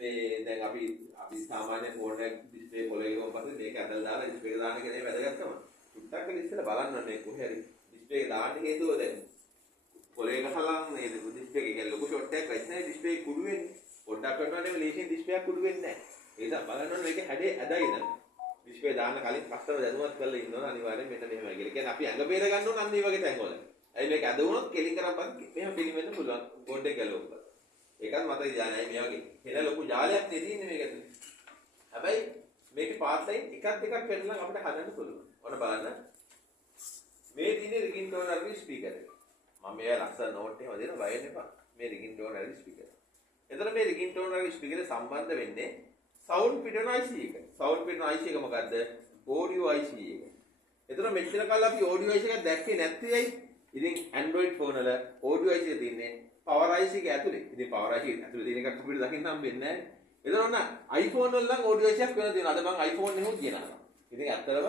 මේ දැන් අපි සාමාන්‍ය ෆෝන් එක ඩිස්ප්ලේ පොලේ ගිහුවම පස්සේ මේක ඇදලා දාලා ඩිස්ප්ලේ එක දාන්න එක නේ වැදගත්කම. ටුට්ටක් එක ඉස්සෙල්ලා බලන්න මේ කොහේ හරි ඩිස්ප්ලේ එක දාන්න හේතුව දැන් පොලේ ගහලා මේ ඩිස්ප්ලේ එක කියන්නේ ලොකු ෂොට් එකක් රයිස්නේ ඩිස්ප්ලේ එක කුඩු වෙන්නේ. පොඩ්ඩක් කරනවා නේ ලේසියෙන් ඩිස්ප්ලේ එකක් කුඩු වෙන්නේ නැහැ. ඒ නිසා බලන්න ඕනේ මේකේ හැඩේ ඇදයිද ඩිස්ප්ලේ දාන්න කලින් කස්ටමර් දැනුවත් කරලා ඉන්න ඕන අනිවාර්යෙන් මෙන්න මෙහෙමයි කියලා. කියන්නේ අපි ඇඟ බේර ගන්න ඕන අන්න මේ වගේ තැන්වල. ඇයි මේක ඇද වුණොත් කෙලින් කරන් පස්සේ මෙහෙම පිළිවෙන්න පුළුවන් බෝඩ් එක ගැලවුවා. ඒකත් මතක තියාගන්න. මේ වගේ එන ලොකු ජාලයක් නේ තියෙන්නේ මේක ඇතුලේ. හැබැයි මේකේ පාත් ලයින් එකක් දෙකක් වෙනනම් අපිට හදන්න පුළුවන්. ඔන්න බලන්න. මේ තියෙන්නේ රිගින්ටෝන් අරගේ ස්පීකර් එක. මම මේ ලස්සන නෝට් එකම දෙනවා බය වෙන්න එපා. මේ රිගින්ටෝන් අරගේ ස්පීකර්. එතන මේ රිගින්ටෝන් අරගේ ස්පීකරේ සම්බන්ධ වෙන්නේ සවුන්ඩ් පිටන IC එක. සවුන්ඩ් පිටන IC එක මොකද්ද? ඔඩියෝ IC එක. එතන මෙච්චර කාලෙ අපි ඔඩියෝ IC එකක් දැක්කේ නැත්තේ ඇයි? ඉතින් Android ෆෝන් වල ඔඩියෝ IC එක තියෙන්නේ power IC එක ඇතුලේ. ඉතින් power IC එක ඇතුලේ තියෙන එකක් අපිට දකින්න හම්බෙන්නේ නැහැ. එතන ඔන්න iPhone වල නම් ඔඩියෝ IC එකක් වෙන තියෙනවා. අද මම iPhone එකෙන් කියනවා. ඉතින් ඇත්තටම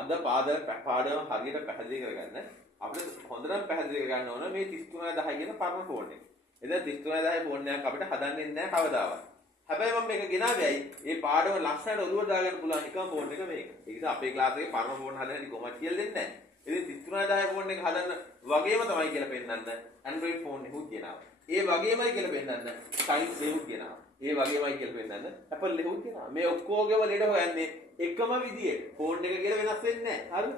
අද පාඩම හරියට පැහැදිලි කරගන්න අපිට හොඳටම පැහැදිලි කරගන්න ඕන මේ 3310 කියන පරණ ෆෝන් එක. එතන 3310 ෆෝන් එකක් අපිට හදන්නේ නැහැ කවදාවත්. හැබැයි මම මේක ගෙනාවේයි මේ පාඩම ලස්සනට ඔළුවට දාගන්න පුළුවන් එකම ෆෝන් එක මේක. ඒ නිසා අපේ ක්ලාස් එකේ පරණ ෆෝන් හදන්න හැටි කොහොමද කියලා දෙන්නේ නැහැ. ඉතින් 3310 ෆෝන් එක හදන්න වගේම තමයි කියලා පෙන්නන්න Android ෆෝන් එකකුත් ගෙනාවා. ඒ වගේමයි කියලා පෙන්නන්න Science එකකුත් ගෙනාවා. ඒ වගේමයි කියලා පෙන්නන්න Apple එකකුත් ගෙනාවා. මේ ඔක්කොගේම ලෙඩ හොයන්නේ එකම විදියට. ෆෝන් එක කියලා වෙනස් වෙන්නේ නැහැ. හරිද?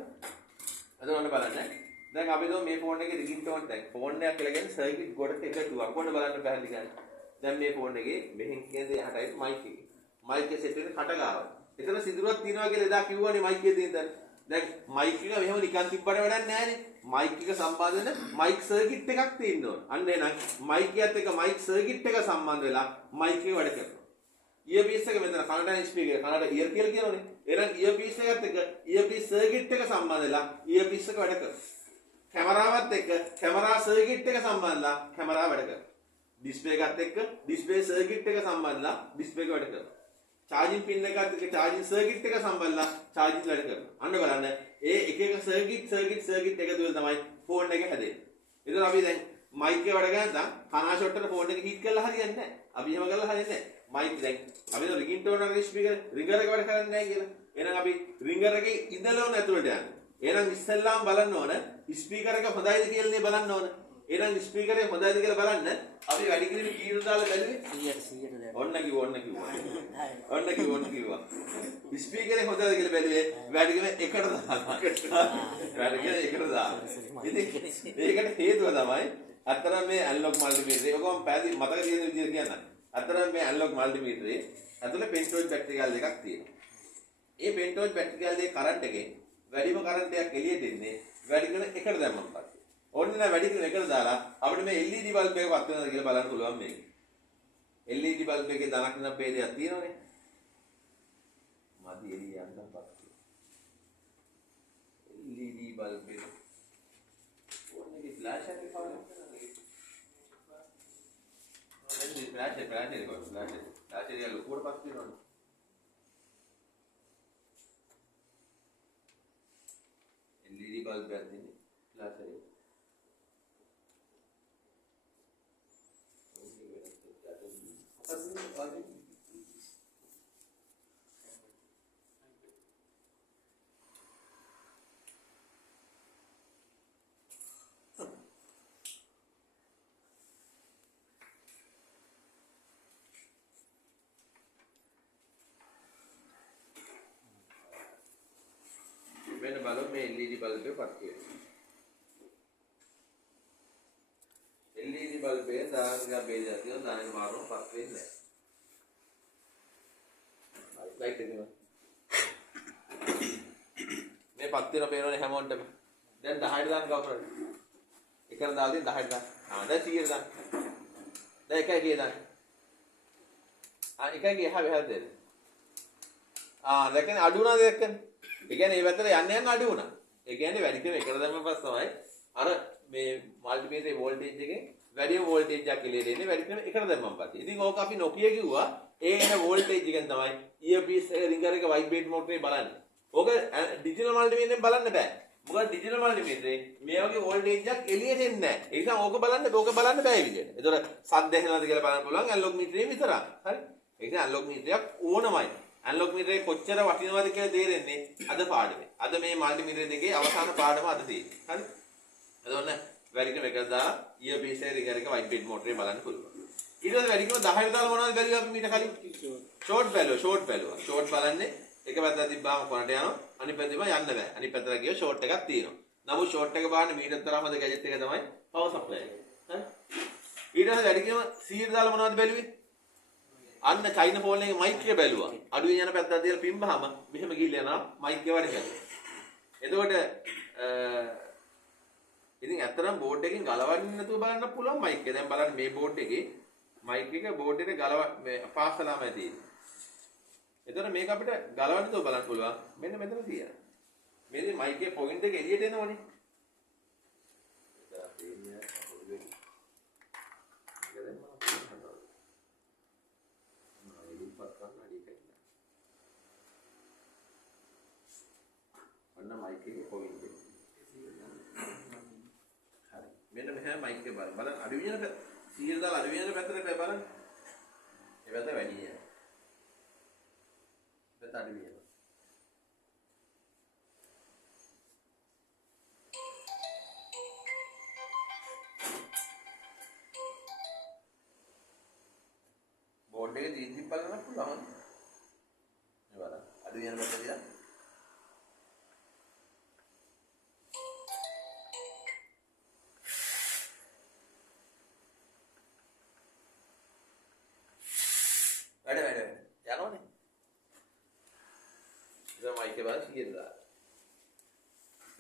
අද ඔන්න බලන්න. දැන් අපි දෝ මේ ෆෝන් එකේ රිගින්ටෝන් දැන් ෆෝන් එකක් කියලා කියන්නේ සර්කිට් ගොඩට එකතුවක්. කොහොමද බලන්න පැහැදිලි කරන්න. දැන් මේ ෆෝන් එකේ මෙහෙන් කියන්නේ යහටයි මයික් එක. මයික් එක සෙට් වෙන කට ගාව. එතන සිදුරක් තියනවා කියලා එදා කිව්වනේ මයික් එකේ තියෙන දැන් මයික් එක මෙහෙම නිකන් තිබ්බට වැඩක් නැහැනේ. මයික් එක සම්බන්ධ වෙන මයික් සර්කිට් එකක් තියෙන්න ඕන. අන්න එහෙනම් මයික් එකත් එක්ක මයික් සර්කිට් එක සම්බන්ධ වෙලා මයික් එක වැඩ කරනවා. ඉයර්පීස් එක මෙතන කනට ස්පීකර් කනට ඉයර් කියලා කියනෝනේ. එහෙනම් ඉයර්පීස් එකත් එක්ක ඉයර්පීස් සර්කිට් එක සම්බන්ධ වෙලා ඉයර්පීස් එක වැඩ කරනවා. කැමරාවත් එක්ක කැමරා සර්කිට් එක සම්බන්ධලා කැමරාව වැඩ කරනවා. ඩිස්ප්ලේ එකත් එක්ක ඩිස්ප්ලේ සර්කිට් එක සම්බන්ධලා ඩිස්ප්ලේ එක වැඩ කරනවා. charging pin එකත් එක්ක charging circuit එක සම්බන්ධලා charging වැඩ කරනවා. අන්න බලන්න ඒ එක එක circuit එකතු වෙලා තමයි ෆෝන් එක හැදෙන්නේ. ඒතර අපි දැන් මයික් එක වැඩ ගන්නම් කනා ෂොට් එක ෆෝන් එක හිට් කරලා හරියන්නේ නැහැ. අපි එහෙම කරලා හරියන්නේ නැහැ. මයික් දැන් අපි දැන් රින්ග්ටෝන් එක ස්පීකර් රින්ගර් එක වැඩ කරන්නේ නැහැ කියලා. එහෙනම් අපි රින්ගර් එකේ ඉඳලා ඕන ඇතුළට යන්න. එහෙනම් ඉස්සෙල්ලාම බලන්න ඕන ස්පීකර් එක හොඳයිද කියලා නේ බලන්න ඕන. එහෙනම් ස්පීකර් එක හොඳයිද කියලා බලන්න අපි වැඩි කිරීම කීයට දාලා බැලුවේ 100ට දැන් ඔන්න කිව්වා ස්පීකර් එක හොඳයිද කියලා බැලුවේ වැඩි කිරීම එකට දානවා වැඩි කිරීම එකට දානවා ඉතින් ඒකට හේතුව තමයි අතරම මේ ඇනලොග් මල්ටිමීටරේ ඔකම පැහැදිලි මතක තියෙන විදිහට කියන්න අතරම මේ ඇනලොග් මල්ටිමීටරේ ඇතුලේ පෙන්ටෝස් බැටරි ගල් දෙකක් තියෙනවා ඒ පෙන්ටෝස් බැටරි ගල් දෙකේ කරන්ට් එකේ වැඩිම කරන්ට් එකක් එළියට එන්නේ වැඩි කිරීම එකට දැම්මම පස්සේ ඕන්න නෑ වැඩි කිරීම එකට දාලා අපිට මේ LED බල්බ් එක වත් වෙනවද කියලා බලන්න පුළුවන් මේක. LED බල්බ් එකේ ධනක් නම් ભેදයක් තියෙනවනේ. මදි එළිය යන්න පස්සේ. LED බල්බ් එක. ඕනේ ෆ්ලෑෂ් එකක් පාවිච්චි කරනවා. ඕනේ ෆ්ලෑෂ් එක ලොකුවට පස් වෙනවනේ. LED බල්බ් එකක් දෙන්නේ ෆ්ලෑෂ් එකේ. වෙන බලමු මේ LED බල්බ් එක පත් වෙනවා. LED බල්බ් එක දාගා බේදලා තියෙනවා දාගෙන මාරුම පත් වෙන්නේ නැහැ. ලයිට් එක දෙන්න. මේ පත් වෙන පේනවනේ හැමෝටම. දැන් 10ට දාන්න කවුරුද? එකට දාලා තියෙන 10ට දාන්න. දැන් 100ට දාන්න. දැන් එකයි ගියේ දාන්න. එකයි ගියේ හැබැයි දෙන්න. දැන් අඩු වුණාද දැක්කනේ? ඒ කියන්නේ මේ පැත්තට යන්න අඩු වුණා. ඒ කියන්නේ වැඩි කිරීම එකට දැම්ම පස්ස තමයි අර මේ මල්ටිමීටරේ වෝල්ටේජ් එකේ වැඩි වෝල්ටේජ් එකක් එළියට එන්නේ වැඩි කිරීම එකට දැම්මම පස්සේ. ඉතින් ඕක අපි Nokia කිව්වා ඒ එන වෝල්ටේජ් එකෙන් තමයි ඉයර්පීස් එක රින්ගර් එක වයිබ්‍රේට් මෝඩ් එකේ බලන්නේ. ඕක ඩිජිටල් මල්ටිමීටරෙන් බලන්න බෑ. මොකද ඩිජිටල් මල්ටිමීටරේ මේ වගේ වෝල්ටේජ් එකක් එළියට එන්නේ නැහැ. ඒ නිසා ඕක බලන්න බෑ විදියට. ඒතකොට සද්ද ඇහෙනවද කියලා බලන්න පුළුවන් ඇනලොග් මීටරේ විතරක්. හරි? ඒක ඇනලොග් මීටරයක් ඕනමයි. ඇනලොග් මීටරේ කොච්චර වටිනවද කියලා තේරෙන්නේ අද පාඩමේ. අද මේ මල්ටිමීටර දෙකේ අවසාන පාඩම අද තියෙන්නේ. හරි. එතකොට වැඩිකම එක දාලා ඉයර්පීස් එකේ රිගර් එක වයිට් බෙඩ් මෝටරේ බලන්න පුළුවන්. ඊට පස්සේ වැඩිකම 10ට දාලා මොනවද බැලුවා අපි මීට කලින්? ෂෝට් බැලුවා. ෂෝට් බලන්නේ එක පැත්තක් තිබ්බාම කොනට යනවා. අනිත් පැත්තෙම යන්න බෑ. අනිත් පැත්තට ගියොත් ෂෝට් එකක් තියෙනවා. නමුත් ෂෝට් එක බලන්න මීටර් තරම් හොඳ ගැජට් එක තමයි පවර් සප්ලයි එක. හරි. ඊට පස්සේ වැඩිකම 100ට දාලා මොනවද බැලුවේ? අන්න චයින ෆෝන් එකේ මයික් එක බැලුවා. අඩුවෙන් යන පැත්තට දාලා පිම්බහම මෙහෙම ගිහිල්ලා යනවා මයික් එක වැඩ කරනවා. එතකොට ඉතින් ඇත්තටම බෝඩ් එකකින් ගලවන්න නැතුව බලන්න පුළුවන් මයික් එක. දැන් බලන්න මේ බෝඩ් එකේ මයික් එක බෝඩ් එකට පාස්සලාමයි තියෙන්නේ. එතකොට මේක අපිට ගලවන්න නැතුව බලන්න පුළුවන්. මෙන්න මෙතන තියෙනවා. මේ මයික් එකේ පොයින්ට් එක එළියට එනවනේ. මයික් එකේ පොයින්ට් එක. හරි. මෙන්න මෙහෙම මයික් එක බලන්න අඩු වෙන 100 දාලා අඩු වෙන පැත්තට බලන්න. ඒ පැත්ත වැඩි යනවා. පැත්ත අඩු වෙනවා. බෝඩ් එකේ දීදි බලන්න පුළුවන්. මේ බලන්න අඩු වෙන පැත්ත දිහා යනෝනේ. ඉතින් මයික් එක බලන්න 100 දාලා.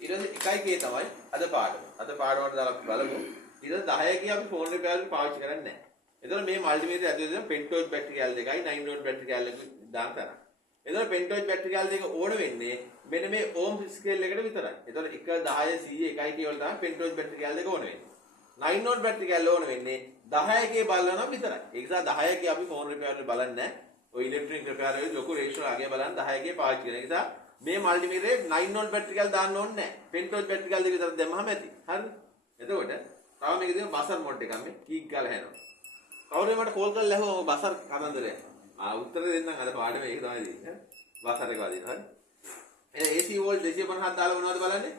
ඊට පස්සේ 1 තමයි අද පාඩම. අද පාඩමට දාලා අපි බලමු. ඊට 10 කිය අපි ෆෝන් එකේ පාවිච්චි කරන්නේ නැහැ. එතකොට මේ මල්ටිමීටර් ඇතුලේ තියෙන පෙන්ටෝස් බැටරි කැල් දෙකයි 9 වෝල්ට් බැටරි කැල් එක දාන්න තරම්. එතකොට පෙන්ටෝස් බැටරි කැල් දෙක ඕන වෙන්නේ මෙන්න මේ ඕම් ස්කේල් එකට විතරයි. එතකොට 1 10 100 1 කිය වල තමයි පෙන්ටෝස් බැටරි කැල් දෙක ඕන වෙන්නේ. 9 වෝල්ට් බැටරි කැල් ඕන වෙන්නේ 10 කේ බලනවා නම් විතරයි. ඒ නිසා 10 කේ අපි ෆෝන් රිපෙයාර් වල බලන්නේ නැහැ. ඔය ඉලෙක්ට්‍රික් රිපෙයාර් වල ලොකු රේෂියෝ ආගේ බලන්න 10 කේ පාවිච්චි කරන නිසා මේ මල්ටිමීටරේ 9 වෝල්ට් බැටරි කැල් දාන්න ඕනේ නැහැ. පෙන්ටෝස් බැටරි කැල් දෙක විතර දැම්මම ඇති. හරිද? එතකොට තව මේකේ තියෙන බසර් මොඩ් එකක් මේ කීක් ගාලා හැනවා. කවුරුේ මට කෝල් කරලා ඇහුවා බසර් කතන්දරය. උත්තර දෙන්නම් අද පාඩමේ ඒක තමයි දෙන්නේ. බසර් එක වදින හරි. එහෙනම් AC වෝල්ට් 250 දාලා මොනවද බලන්නේ?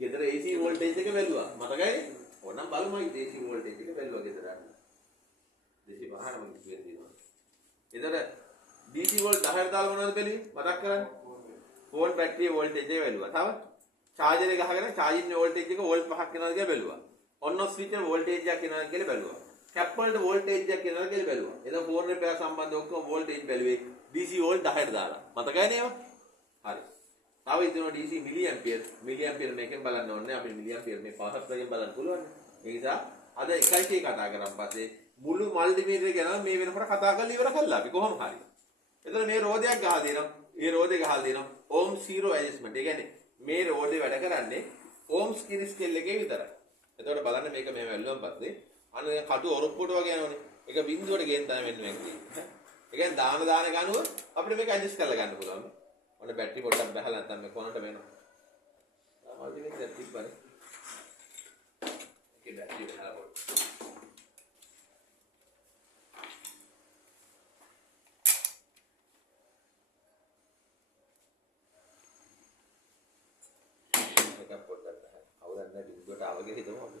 ගෙදර AC වෝල්ටේජ් එක බැලුවා. මතකයි? ඕනම් බලමු AC වෝල්ටේජ් එක බැලුවා ගෙදර. 250 නම් කිව්වේ තියෙනවා. එතකොට DC වෝල්ට් 10ට දාලා මොනවද බැලුවේ? මතක් කරන්න. ෆෝන් බැටරියේ වෝල්ටේජ් එක බැලුවා. තව චාර්ජර් එක ගහගෙන චාර්ජින් වෝල්ටේජ් එක වෝල්ට් 5ක් වෙනවද කියලා බැලුවා. ඔන් ඔෆ් ස්විච් එක වෝල්ටේජ් එකක් වෙනවද කියලා බැලුවා. කැප් වලට වෝල්ටේජ් එකක් වෙනවද කියලා බැලුවා. එතකොට ෆෝන් රිපෙයාර් සම්බන්ධ ඔක්කොම වෝල්ටේජ් බැලුවේ DC වෝල්ට් 10ට දාලා. මතකයි නේද? හරි. තව ඉතින් DC මිලි ඇම්පියර් මේකෙන් බලන්න ඕනේ. අපි මිලි ඇම්පියර් මේ පහත් වලින් බලන්න පුළුවන්. ඒ නිසා අද 1 කතා කරන් පස්සේ මුළු මල්ටිමීටර ගැන මේ වෙනකොට කතා කරලා ඉවර කළා අපි කොහොම හරි. එතන මේ රෝදයක් ගහලා දෙනවා. ඒ රෝදේ ගහලා දෙනවා. ඕම් 0 ඇඩ්ජස්ට්මන්ට්. ඒ කියන්නේ මේ රෝදේ වැඩ කරන්නේ ඕම්ස් කියන ස්කේල් එකේ විතරයි. එතකොට බලන්න මේක මේ වැල්ලුවන් පස්සේ අන්න කටු ඔරොප්පුවට වගේ යනවනේ. ඒක බිඳුවට ගෙන් තමයි වෙන්නේ මේක තියෙන්නේ. ඒ කියන්නේ දාන ගනුව අපිට මේක ඇඩ්ජස්ට් කරලා ගන්න පුළුවන්. ඔන්න බැටරි පොඩ්ඩක් බහලා නැත්නම් මේ කොනට වෙනවා. මල්ටිමීටර් තිබ්බනේ. ඒකේ බැටරි බහලා පොඩ්ඩක් ආවගේ හිතමු අපි.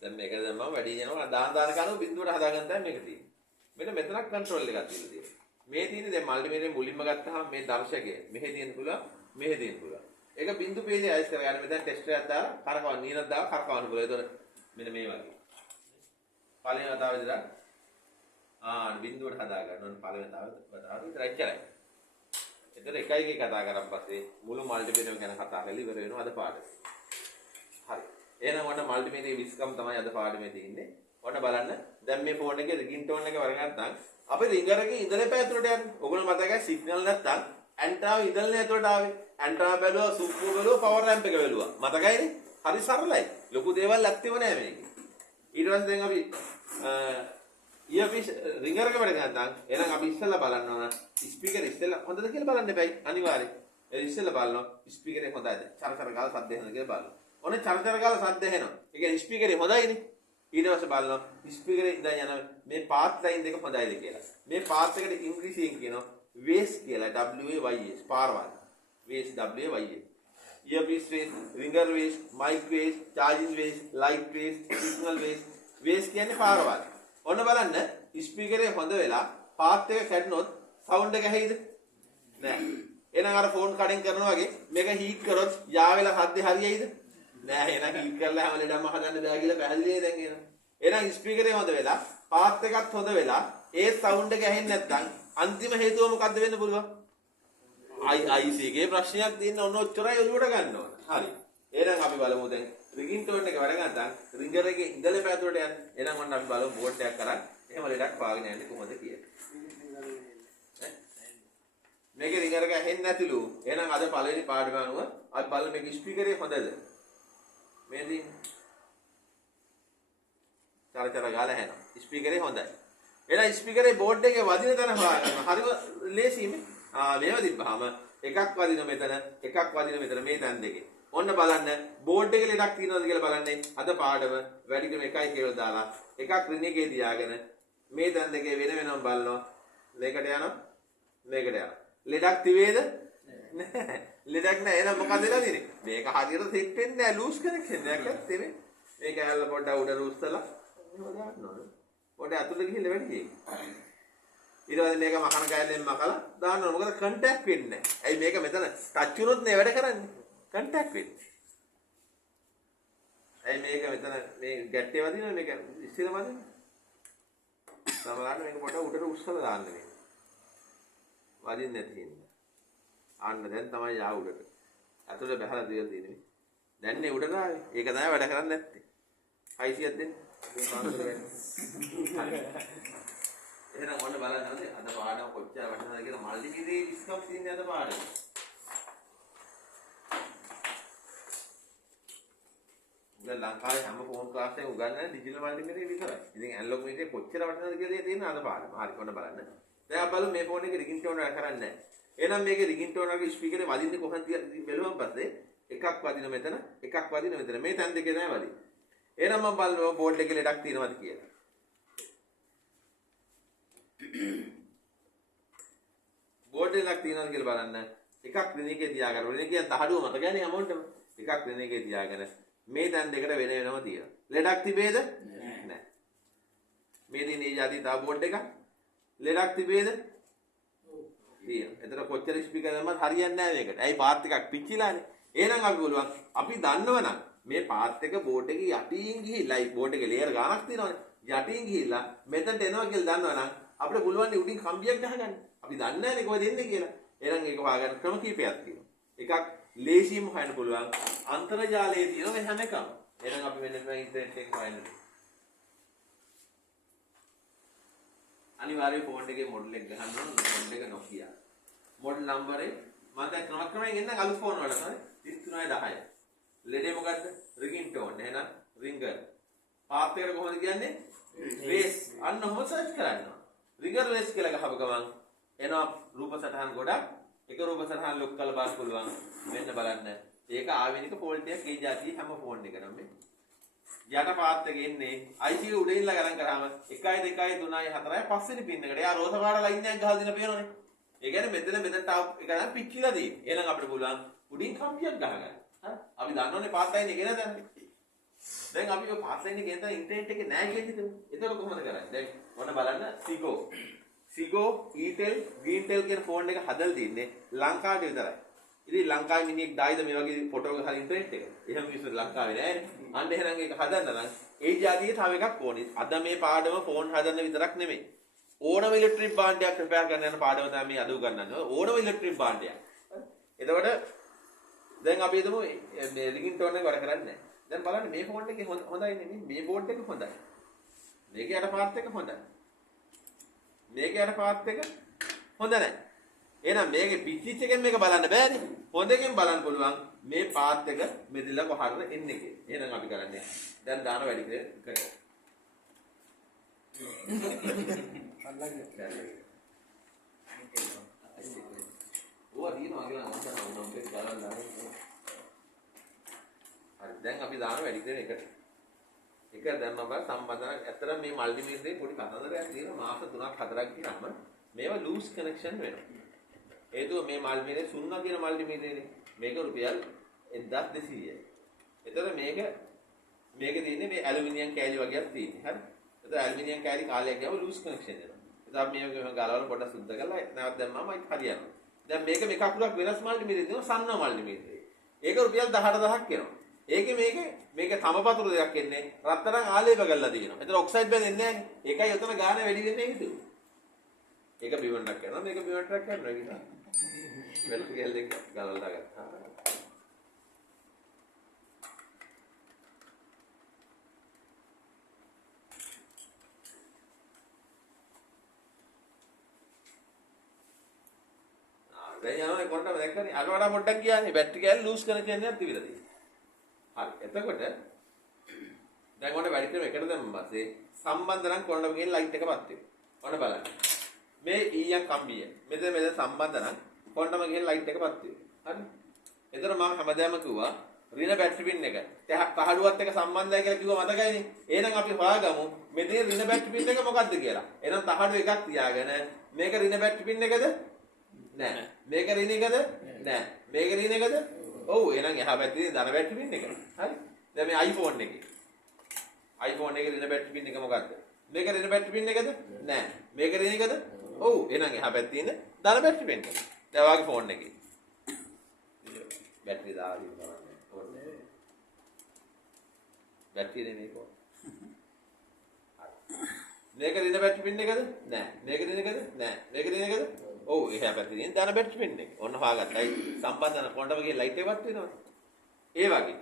දැන් මේක දැම්මම වැඩි යනවා දාන ගන්න බිඳුවට හදාගන්න තමයි මේක තියෙන්නේ. මෙන්න මෙතනක් කන්ට්‍රෝල් එකක් තියෙනවා. මේ තියෙන්නේ දැන් මල්ටිමීටරේ මුලින්ම ගත්තාම මේ දර්ශකය මෙහෙ තියෙන පුළුවන් මෙහෙ තියෙන පුළුවන්. ඒක බිඳු පේලේ අයිස් කරගන්න. මෙතන ටෙස්ටර් එකක් දාලා කරකවන්න නියනක් දාලා කරකවන්න පුළුවන්. ඒතකොට මෙන්න මේ වගේ. පළවෙනි වතාවේ ඉඳලා බිඳුවට හදාගන්න ඕන පළවෙනි වතාවට විතරයි කරන්නේ. එතකොට එකයි කතා කරන් පස්සේ මුළු මල්ටිමීටර් ගැන කතා කරලා ඉවර වෙනවා අද පාඩම. හරි. එහෙනම් ඔන්න මල්ටිමීටරේ විස්කම් තමයි අද පාඩමේ තියෙන්නේ. ඔන්න බලන්න. දැන් මේ ෆෝන් එකේ රින්ග්ටෝන් එක වරගත්තා. අපි රින්ගර් එකේ ඉඳලා පැය ඇතුළට යන්නේ. ඔයගොල්ලෝ මතකයි සිග්නල් නැත්තම් ඇන්ටාව ඉඳලා ඇතුළට ආවේ. ඇන්ටාව බැලුවා, සුප්පු බැලුවා, පවර් රැම්ප් එක බැලුවා. මතකයිනේ? හරි සරලයි. ලොකු දේවල් ඇත්තෙම නෑ මේකේ. ඊට පස්සේ දැන් අපි ඉයර්පීස් රින්ගර් එක වැඩ ගන්නවා. එහෙනම් අපි ඉස්සෙල්ලා බලන්න ඕන ස්පීකර් ඉස්සෙල්ලා හොඳද කියලා බලන්න එපයි. අනිවාර්යයෙන්. ඒ ඉස්සෙල්ලා බලනවා ස්පීකර් එක හොඳයිද? චරචර ගාලා සද්ද එනවා කියලා බලනවා. ඔනේ චරචර ගාලා සද්ද එනවා. ඒ කියන්නේ ස්පීකරේ හොඳයිනේ. ඊට පස්සේ බලනවා ස්පීකරේ ඉඳන් යන මේ පාත් ලයින් දෙක හොඳයිද කියලා. මේ පාත් එකට ඉංග්‍රීසියෙන් කියනවා වේස් කියලා. W A Y S පාරවල්. Waves W A Y S. earpiece waste, ringer waste, mic waste, charging waste, light waste, signal waste. waste කියන්නේ පාරවල්. ඔන්න බලන්න ස්පීකරේ හොඳ වෙලා පාත් එක කැඩුනොත් සවුන්ඩ් එක ඇහෙයිද? නෑ. එහෙනම් අර ෆෝන් කඩෙන් කරනවා වගේ මේක හීට් කරොත් යා වෙලා හද්දේ හරියයිද? නෑ. එහෙනම් හීට් කරලා හැම ලෙඩක්ම හදන්න බෑ කියලා පැහැදිලිද දැන් එහෙනම්. එහෙනම් ස්පීකරේ හොඳ වෙලා පාත් එකත් හොඳ වෙලා ඒ සවුන්ඩ් එක ඇහෙන්නේ නැත්නම් අන්තිම හේතුව මොකද්ද වෙන්න පුළුවන්? IC එකේ ප්‍රශ්නයක් තියෙන ඔන්න ඔච්චරයි ඔලුවට ගන්න ඕන. හරි. එහෙනම් අපි බලමු දැන් රිගින්ටෝන් එක වැඩ ගන්න රින්ගර් එකේ ඉඳලා පැතුරට යන්න. එහෙනම් ඔන්න අපි බලමු බෝඩ් එකක් කරන් එහෙම ලෙඩක් පාගෙන යන්නේ කොහොමද කියලා. මේකේ රින්ගර් එක ඇහෙන්නේ නැතිලු. එහෙනම් අද පළවෙනි පාඩම අනුව අපි බලමු මේක ස්පීකරේ හොඳද? මේ දින් චර ගාලා ඇහෙනවා. ස්පීකරේ හොඳයි. එහෙනම් ස්පීකරේ බෝඩ් එකේ වදින තැන හොයාගන්න. හරිම ලේසියි. මේව තිබ්බහම එකක් වදින මෙතන එකක් වදින මෙතන මේ තැන් දෙකේ. ඔන්න බලන්න බෝඩ් එකේ ලෙඩක් තියෙනවද කියලා බලන්නේ. අද පාඩම වැඩි ක්‍රම එකයි කියලා දාලා එකක් රින් එකේ තියාගෙන මේ තැන් දෙකේ වෙන වෙනම බලනවා. මේකට යනවා මේකට යනවා. ලෙඩක් තිබේද? නැහැ. ලෙඩක් නැහැ. එහෙනම් මොකද වෙලා තියෙන්නේ? මේක හරියට සෙට් වෙන්නේ නැහැ. ලූස් කනෙක්ෂන් එකක් තියෙන්නේ. මේක ඇල්ල පොඩ්ඩක් උඩ රූස්තලා එහෙම දාන්න ඕනේ. පොඩ්ඩක් අතුලට ගිහිල්ලා වැඩි තියෙන්නේ. ඊට පස්සේ මේක මකන කෑල්ලෙන් මකලා දාන්න ඕන. මොකද කන්ටැක්ට් වෙන්නේ නැහැ. ඇයි මේක මෙතන ටච් වුණොත් නේ වැඩ කරන්නේ. කන්ටැක්ට් වෙන්නේ. ඇයි මේක මෙතන මේ ගැටේ වදිනවා මේක ඉස්සෙල්ලා වදිනවා. සමහරවිට මේක පොඩ්ඩක් උඩට උස්සලා දාන්න මේ. වදින්නේ නැති හින්දා. ආන්න දැන් තමයි යා උඩට. අතට බහලා තියලා තියෙන්නේ. දැන් නේ උඩට ආවේ. ඒක තමයි වැඩ කරන්නේ නැත්තේ. 600ක් දෙන්න. එහෙනම් ඔන්න බලන්න ඕනේ අද පාඩම කොච්චර වටිනවද කියලා මල්ටි කීරේ ඩිස්කවුන්ට් තියෙන්නේ අද පාඩම. දැන් ලංකාවේ හැම ෆෝන් ක්ලාස් එකම උගන්වන්නේ ඩිජිටල් මල්ටි මීටරේ විතරයි. ඉතින් ඇනලොග් මීටරේ කොච්චර වටිනවද කියලා තියෙන අද පාඩම. හරි ඔන්න බලන්න. දැන් අපි බලමු මේ ෆෝන් එකේ රින්ග්ටෝන් වැඩ කරන්නේ නැහැ. එහෙනම් මේකේ රින්ග්ටෝන් වගේ ස්පීකරේ වදින්නේ කොහොමද කියලා බැලුවම පස්සේ එකක් වදින මෙතන එකක් වදින මෙතන මේ තැන් දෙකේ නෑ වදින්නේ. එහෙනම් මම බලනවා බෝඩ් එකේ ලෙඩක් තියෙනවද කියලා. බෝඩ් එකක් තියෙනවද කියලා බලන්න. එකක් රින් එකේ තියාගන්න. රින් එකේ තහඩුව මතකයනේ අමෝන්ටම. එකක් රින් එකේ තියාගෙන මේ තැන් දෙකට වෙන වෙනම තියෙනවා. ලෙඩක් තිබේද? නැහැ. මේ දිනේ යටි තා බෝඩ් එකක් ලෙඩක් තිබේද? තියෙනවා. එතන කොච්චර ස්පීකර් දැම්මත් හරියන්නේ නැහැ මේකට. ඇයි පාත් එකක් පිච්චිලානේ. එහෙනම් අපි බලුවා අපි දන්නවනම් මේ පාත් එක බෝඩ් එකේ යටින් ගිහිල්ලා බෝඩ් එකේ ලේයර් ගානක් තියෙනවනේ. යටින් ගිහිල්ලා මෙතනට එනවා කියලා දන්නවනම් අපිට පුළුවන් නේ උඩින් කම්බියක් ගහගන්න. අපි දන්නේ නැහැ නේ කොහෙද එන්නේ කියලා. එහෙනම් ඒක හොයාගන්න ක්‍රම කීපයක් තියෙනවා. එකක් ලේසියෙන්ම හොයන්න පුළුවන් අන්තර්ජාලයේ තියෙන මේ හැම එකම. එහෙනම් අපි මෙන්න මේ ඉන්ටර්නෙට් එක හොයන්න. අනිවාර්යයෙන් ෆෝන් එකේ මොඩල් එක ගහන්න ඕන. මොඩල් එක Nokia. මොඩල් නම්බර් එක මම දැන් ක්‍රමක්‍රමයෙන් එන්න අලුත් ෆෝන් වලට තමයි 3310. ලෙඩේ මොකද්ද? රින්ග්ටෝන්. එහෙනම් රින්ගර්. පාත් එකට කොහොමද කියන්නේ? වේස්. අන්න ඔහොම සර්ච් කරන්න. රින්ගර් වේස් කියලා ගහපු ගමන් එනවා රූප සටහන් ගොඩක්. එක රූප සටහන් ලොක් කරලා බලන්න පුළුවන්. මෙන්න බලන්න. ඒක ආවෙනික ෆෝල්ට් එකක් ඒ જાතිය හැම ෆෝන් එකකම මේ. යට පාත් එකේ ඉන්නේ IC උඩින් ඉල්ල ගණන් කරාම 1 2 3 4 5 වෙනි පින් එකට. යා රෝස පාට ලයින් එකක් ගහලා දෙන පේනවනේ. ඒ කියන්නේ මෙතනට එක නම් පිච්චිලා තියෙන්නේ. එහෙනම් අපිට පුළුවන් උඩින් කම්පියක් ගහගන්න. හරි. අපි දන්නෝනේ පාත් ලයින් එක නේද? දැන් අපි ඔය පාත් ලයින් එකේ ඉඳන් ඉන්ටර්නෙට් එකේ නැහැ කියලා හිතමු. ඒක කොහොමද කරන්නේ? දැන් ඔන්න බලන්න Sigo, Etel, Greentel කියන ෆෝන් එක හදලා තින්නේ ලංකාවට විතරයි. ඉතින් ලංකාවේ මිනිහෙක් දායිද මේ වගේ ෆොටෝ ගහලා ඉන්ටර්නෙට් එක. එහෙම මිනිස්සු ලංකාවේ නැහැ. අන්න එහෙනම් ඒක හදන්න නම් ඒ જાතියේ තව එකක් ඕනේ. අද මේ පාඩම ෆෝන් හදන්න විතරක් නෙමෙයි. ඕනම ඉලෙක්ට්‍රික් භාණ්ඩයක් ප්‍රපෙයාර් කරන්න යන පාඩම තමයි මේ අද උගන්වන්නේ. ඕනම ඉලෙක්ට්‍රික් භාණ්ඩයක්. එතකොට දැන් අපි හිතමු මේ රින්ග්ටෝන් එක වැඩ කරන්නේ නැහැ. දැන් බලන්න මේ ෆෝන් එකේ හොඳයි නෙමෙයි මේ බෝඩ් එක හොඳයි. මේකේ යට පාත් එක හොඳයි. මේකේ යට පාත් එක හොඳ නැහැ. එහෙනම් මේකේ පිච්චිච් එකෙන් මේක බලන්න බෑනේ. හොඳකින් බලන්න පුළුවන් මේ පාත් එක මෙදිලා කොහරද එන්නේ කියලා. එහෙනම් අපි කරන්නේ දැන් දාන වැඩි කරේ. ඕවා දිනවා කියලා මම ඒක ගලන් දානවා. හරි දැන් අපි දාන වැඩි කරේ එකට. එක දැන් මම සම්බන්ධන ඇත්තට මේ මල්ටිමීටරේ පොඩි කතන්දරයක් තියෙනවා මාස 3ක් 4ක් ගියාම මේවා ලූස් කනෙක්ෂන් වෙනවා. හේතුව මේ මල්ටිමීටරේ සුන්නා කියන මල්ටිමීටරේනේ. මේක රුපියල් 1200යි. එතකොට මේක තියෙන්නේ මේ ඇලුමිනියම් කෑලි වගේක් තියෙන්නේ. හරි. එතකොට ඇලුමිනියම් කෑලි කාලයක් ගියාම ලූස් කනෙක්ෂන් එනවා. එතකොට මේක ගලවලා පොඩ්ඩක් සුද්ධ කරලා නැවත දැම්මම හරියනවා. දැන් මේක මේ කකුලක් වෙනස් මල්ටිමීටරේ දෙනවා සන්න මල්ටිමීටරේ. ඒක රුපියල් 18000ක් එනවා. මේක තමපතුරු දෙකක් එන්නේ රත්තරන් ආලේප කරලා තියෙනවා. එතන ඔක්සයිඩ් බැඳෙන්නේ නැහැ. ඒකයි උතන ගාන වැඩි වෙන්නේ හේතුව. ඒක බිවණ්ඩක් කරනවා මේක බිවණ්ඩක් කරනවා කියලා. වෙලට ගල් දෙක ගලවලා ගත්තා. දැන් යනවා කොණ්ඩම දැක්කනේ අර වඩා පොඩ්ඩක් ගියානේ බැටරි කෑල්ල ලූස් කනෙක්ෂන් එකක් තිබිලා තියෙනවා. හරි. එතකොට දැන් ඔන්න වැඩි ක්‍රම එකට දැම්මම පස්සේ සම්බන්ධ නම් කොණ්ඩම ගිහින් ලයිට් එක පත් වෙනවා. ඔන්න බලන්න. මේ ඊයන් කම්බිය. මෙතන සම්බන්ධ නම් කොණ්ඩම ගිහින් ලයිට් එක පත් වෙනවා. හරි. එතන මම හැමදාම කිව්වා රින බැටරි පින් එක තහඩුවත් එක සම්බන්ධයි කියලා කිව්වා මතකයිනේ. එහෙනම් අපි හොයාගමු මෙතන රින බැටරි පින් එක මොකක්ද කියලා. එහෙනම් තහඩුව එකක් තියාගෙන මේක රින බැටරි පින් එකද? නෑ. මේක රින එකද? නෑ. මේක රින එකද? ඔව් එහෙනම් එහා පැත්තේ ධන බැටරි පින් එක. හරි. දැන් මේ iPhone එකේ. iPhone එකේ රින බැටරි පින් එක මොකක්ද? මේක රින බැටරි පින් එකද? නෑ. මේක රින එකද? ඔව් එහෙනම් එහා පැත්තේ ඉන්න ධන බැටරි පින් එක. දැන් ඔයාගේ ෆෝන් එකේ. බැටරි දාලා ඉන්නවා. ඕනේ. බැටරි නෙමෙයි කො. මේක රින බැටරි පින් එකද? නෑ. මේක රින එකද? නෑ. මේක රින එකද? ඔව් එහා පැත්තේ තියෙන ධන බැටරි පින් එක. ඔන්න හොයාගත්තයි. සම්බන්ධන කොණ්ඩම ගිහින් ලයිට් එකවත් වෙනවා. ඒ වගේ.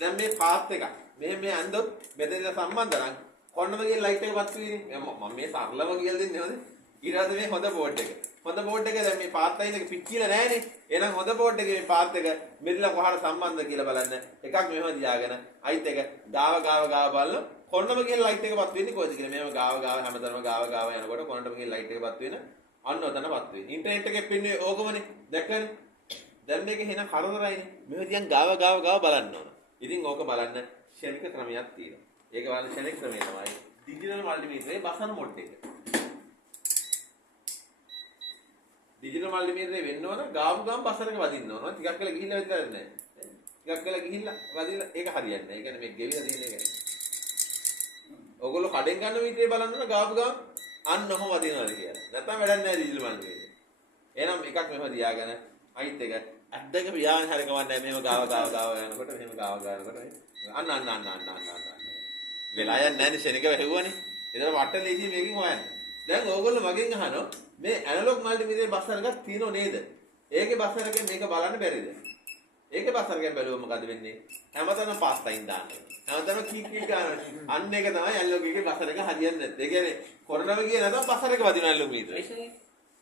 දැන් මේ පාත් එක මේ ඇන්දොත් මෙතන සම්බන්ධ නම් කොණ්ඩම ගිහින් ලයිට් එකවත් වෙන්නේ. මම මේ සරලව කියලා දෙන්නේ හොඳ. ඊට පස්සේ මේ හොඳ බෝඩ් එක. හොඳ බෝඩ් එක දැන් මේ පාත් ලයින් එක පිච්චිලා නැහනේ. එහෙනම් හොඳ බෝඩ් එකේ මේ පාත් එක මෙතන කොහාට සම්බන්ධ කියලා බලන්න. එකක් මෙහෙම තියාගෙන අයිත් එක ගාව බලන කොණ්ඩම ගිහින් ලයිට් එකවත් වෙන්නේ කොහෙද කියලා. මේව ගාව හැමදාම ගාව යනකොට කොණ්ඩම ගිහින් ලයිට් එකවත් වෙන අන්න ඔතනපත් වෙන්නේ. ඉන්ටර්නෙට් එකේ පින්නේ ඕකමනේ. දැක්කනේ. දැන් මේක එන කරදරයිනේ. මේව තියන් ගාව බලන්න ඕන. ඉතින් ඕක බලන්න ෂෙල්ක ක්‍රමයක් තියෙනවා. ඒක බලන්න ෂෙල්ක ක්‍රමය තමයි ඩිජිටල් මල්ටිමීටරේ බසන මොඩ් එක. ඩිජිටල් මල්ටිමීටරේ වෙන්න ඕන ගාව බසරක වදින්න ඕන. ටිකක් වෙලා ගිහිල්ලා වෙද්දී නැහැ. ටිකක් වෙලා ගිහිල්ලා වදිලා ඒක හරියන්නේ නැහැ. ඒ කියන්නේ මේ ගෙවිලා තියෙන එක. ඕගොල්ලෝ කඩෙන් ගන්න මීටරේ බලන්න ඕන ගාව අන්න ඔහොම වදිනවාද කියලා. නැත්නම් වැඩක් නැහැ ඩිජිටල් මල්ටිමීටරේ. එහෙනම් එකක් මෙහෙම තියාගෙන අයිත් එක ඇද්දක පියාගෙන හරි කවන්නේ මෙහෙම ගාව යනකොට මෙහෙම ගාව යනකොට අන්න වෙලා යන්නේ නැන්නේ ශනිකව හෙව්වනේ. එතන වට්ට ලේසි මේකෙන් හොයන්න. දැන් ඕගොල්ලෝ මගෙන් අහනවා මේ ඇනලොග් මල්ටිමීටරේ බස් අරගත් තියෙනව නේද? ඒකේ බස් අරගෙන මේක බලන්න බැරිද? ඒකේ බස් අරගෙන බැලුවොත් මොකද වෙන්නේ? හැමතැනම පාස්ටයින් දාන්නේ. හැමතැනම කීක් ගන්නවා. අන්න ඒක තමයි ඇනලොග් එකේ බස් අරගෙන හරියන්නේ නැත්තේ. ඒ කියන්නේ කොරනම ගියේ නැත්නම් බස් අරගෙන වදින ඇනලොග් මීටරේ.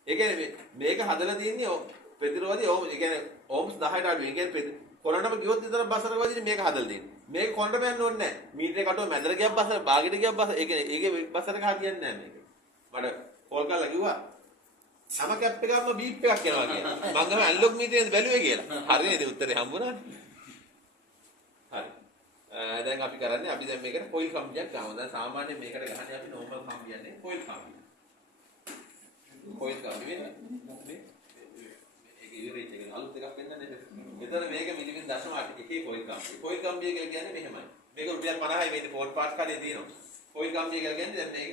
ඒ කියන්නේ මේක හදලා තියෙන්නේ ප්‍රතිරෝධී ඕම්. ඒ කියන්නේ ඕම්ස් 10ට අඩු. ඒ කියන්නේ කොරනම ගියොත් විතර බස් අරගෙන වදින්නේ මේක හදලා තියෙන්නේ. මේක කොරනම යන්න ඕනේ නැහැ. මීටරේ කටුව මැදට ගියක් බස් අර බාගෙට ගියක් බස්. ඒ කියන්නේ ඒකේ බස් අරගෙන හරියන්නේ නැහැ මේක. මට කෝල් කරලා කිව්වා සම කැප් එකක්ම බීප් එකක් යනවා කියලා. මම ගම ඇන්ලොග් මීටරේ බැලුවේ කියලා. හරියද උත්තරේ හම්බුණානේ. හරි. දැන් අපි කරන්නේ අපි දැන් මේකට කොයිල් කම්බියක් ගහමු. දැන් සාමාන්‍යයෙන් මේකට ගහන්නේ අපි නෝමල් කම්බියන්නේ කොයිල් කම්බිය. කොයිල් කම්බිය වෙන්නේ ඒක ඉවරෙච්ච එක අලුත් එකක් වෙන්නේ නැහැ. මෙතන මේක මිලිමීටර 0.8 එකේ කොයිල් කම්බිය. කොයිල් කම්බිය කියලා කියන්නේ මෙහෙමයි. මේක රුපියල් 50යි මේක පෝට් පාස් කාලේ තියෙනවා. කොයිල් කම්බිය කියලා කියන්නේ දැන් මේක